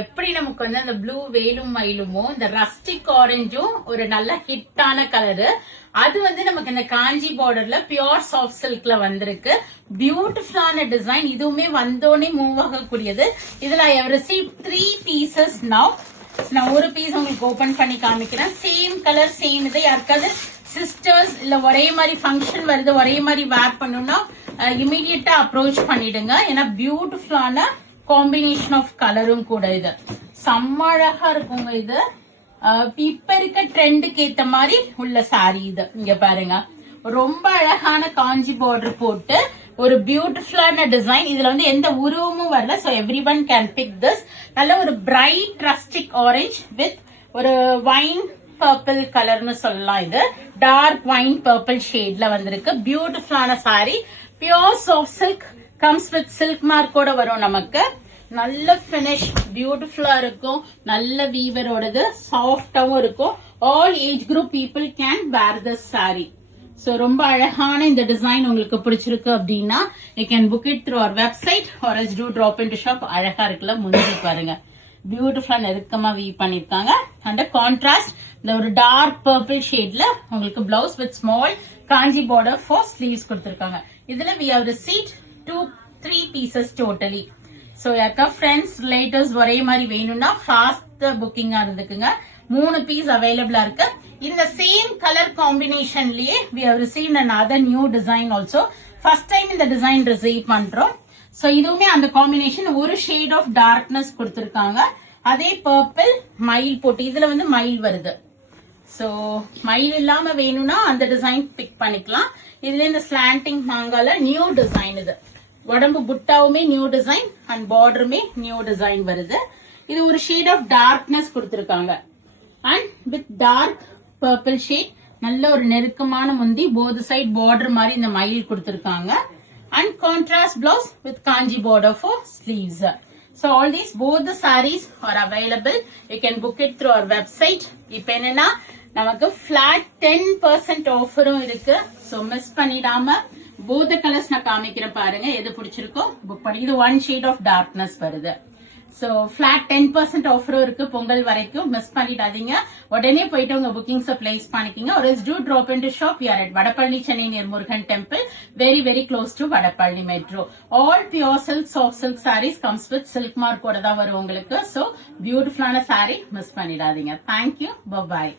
எப்படி நமக்கு வந்து அந்த ப்ளூ வேலும் மயிலுமோ இந்த ரஸ்டிக் ஆரஞ்சும் ஒரு நல்ல ஹிட்டான கலரு. அது வந்து நமக்கு இந்த காஞ்சி பார்டர்ல பியூர் சாஃப்ட் சில்க்ல வந்திருக்கு. பியூட்டிஃபுல்லான டிசைன். இதுவுமே வந்தோடனே மூவ் ஆகக்கூடியது. இதுல I have received 3 pieces now. நான் ஒரு பீஸ் உங்களுக்கு ஓபன் பண்ணி காமிக்கிறேன். சேம் கலர் சேம் இது. யாருக்காவது சிஸ்டர்ஸ் இல்ல ஒரே மாதிரி ஃபங்க்ஷன் வருது, ஒரே மாதிரி வேர் பண்ணணும்னா இமீடியட்டா அப்ரோச் பண்ணிடுங்க. ஏன்னா பியூட்டிஃபுல்லான காம்பினேஷன் ஆஃப் கலரும் கூட. இது செம்ம அழகா இருக்குங்க. இது இப்ப இருக்க ட்ரெண்டுக்கு ஏத்த மாதிரி உள்ள சாரி. இது இங்க பாருங்க, ரொம்ப அழகான காஞ்சி பார்டர் போட்டு ஒரு பியூட்டிஃபுல்லான டிசைன். இதுல வந்து எந்த உருவமும் வரல. So every one can pick this. நல்ல ஒரு பிரைட் ரஸ்டிக் ஆரஞ்ச் வித் ஒரு வைன் பர்பிள் கலர்னு சொல்லலாம். இது டார்க் வைன் பர்பிள் ஷேட்ல வந்திருக்கு. பியூட்டிஃபுல்லான sari. Pure soft silk comes with silk மார்க்கோட வரும். நமக்கு நல்ல பினிஷ் பியூட்டிஃபுல்லா இருக்கும். நல்ல வீவரோடது, சாஃப்டாவும் இருக்கும். All age group people can wear this sari. So ரொம்ப அழகான இந்த டிசைன் உங்களுக்கு பிடிச்சிருக்கு அப்படின்னா you can book it through our website or else do drop in to shop. அழகா இருக்குல்ல, முந்தி பாருங்க. பியூட்டிஃபுல்லா நெருக்கமா வீவ் பண்ணிருக்காங்க. அண்ட் கான்ட்ராஸ்ட் இந்த ஒரு டார்க் பர்பிள் ஷேட்ல உங்களுக்கு blouse with small Kanchi border for sleeves கொடுத்திருக்காங்க. இதுல we have received 3 pieces totally. So யாருக்கா ஃப்ரெண்ட்ஸ் ரிலேட்டிவ்ஸ் ஒரே மாதிரி வேணும்னா ஃபாஸ்ட் புக்கிங்கா இருந்துக்குங்க. 3 பீஸ் அவைலபிளா இருக்கு. இந்த சேம் கலர் காம்பினேஷன்லயே we have received another new design also. First time இந்த டிசைன் ரிசீவ் பண்றோம். சோ இதுவுமே அந்த காம்பினேஷன் ஒரு ஷேட் ஆஃப் டார்க்னஸ் கொடுத்திருக்காங்க. அதே பர்பிள் மயில் போட்டு இதுல வந்து மயில் வருது. சோ மயில் இல்லாம வேணும்னா அந்த டிசைன் பிக் பண்ணிக்கலாம். இதுல இந்த ஸ்லாண்டிங் மாங்கால நியூ டிசைன். இது உடம்பு புட்டாவுமே நியூ டிசைன் அண்ட் பார்டருமே நியூ டிசைன் வருது. இது ஒரு ஷேட் ஆஃப் டார்க்னஸ் கொடுத்திருக்காங்க. And with dark purple shade நல்ல ஒரு நெருக்கமான முந்தி போத் சைட் பார்டர் மாதிரி இந்த மயில் கொடுத்திருக்காங்க. And contrast blouse with Kanchi border for sleeves. So all these both the sarees are available. You can book it through our website. இப்ப என்னன்னா நமக்கு flat 10% ஆஃபரும் இருக்கு. So மிஸ் பண்ணிடாம both the colors நான் காமிக்கிறேன் பாருங்க. எது பிடிச்சிருக்கோ புக் பண்ணி. இது 1 shade of darkness வருது. So flat 10% ஆஃபரும் இருக்கு பொங்கல் வரைக்கும். மிஸ் பண்ணிடாதீங்க. உடனே போயிட்டு உங்க புக்கிங்ஸ் பிளேஸ் பண்ணிக்கீங்க. or else do drop into shop. We are at Vadapalli, Chennai near Murugan Temple. Very close to Vadapalli Metro. All pure silk, soft silk sarees comes with silk mark ஓட தான் வரும் உங்களுக்கு. So beautiful ஆன saree miss பண்ணிடாதீங்க. Thank you. Bye bye.